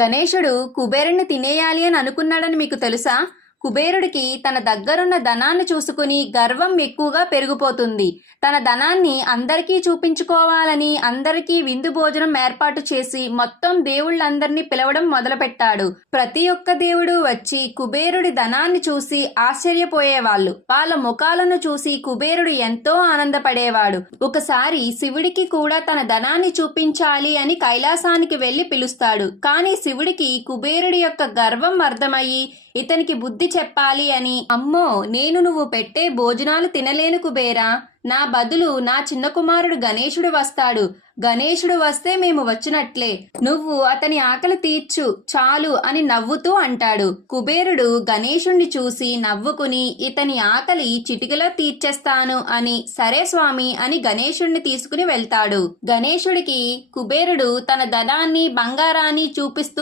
గణేశుడు కుబేరుణ్ణి తినేయాలి అని అనుకున్నాడని మీకు తెలుసా? కుబేరుడికి తన దగ్గరున్న ధనాన్ని చూసుకుని గర్వం ఎక్కువగా పెరిగిపోతుంది. తన ధనాన్ని అందరికీ చూపించుకోవాలని అందరికీ విందు భోజనం ఏర్పాటు చేసి మొత్తం దేవుళ్ళందరినీ పిలవడం మొదలుపెట్టాడు. ప్రతి ఒక్క దేవుడు వచ్చి కుబేరుడి ధనాన్ని చూసి ఆశ్చర్యపోయేవాళ్ళు. వాళ్ళ ముఖాలను చూసి కుబేరుడు ఎంతో ఆనందపడేవాడు. ఒకసారి శివుడికి కూడా తన ధనాన్ని చూపించాలి అని కైలాసానికి వెళ్లి పిలుస్తాడు. కానీ శివుడికి కుబేరుడి యొక్క గర్వం అర్థమయ్యి ఇతనికి బుద్ధి చెప్పాలి అని, అమ్మో, నేను నువ్వు పెట్టే భోజనాలు తినలేను కుబేరా, నా బదులు నా చిన్న కుమారుడు గణేశుడు వస్తాడు. గణేశుడు వస్తే మేము వచ్చినట్లే, నువ్వు అతని ఆకలి తీర్చు చాలు అని నవ్వుతూ అంటాడు. కుబేరుడు గణేశుణ్ణి చూసి నవ్వుకుని ఇతని ఆకలి చిటికలో తీర్చేస్తాను అని, సరే స్వామి అని గణేశుణ్ణి తీసుకుని వెళ్తాడు. గణేశుడికి కుబేరుడు తన ధనాన్ని బంగారాన్ని చూపిస్తూ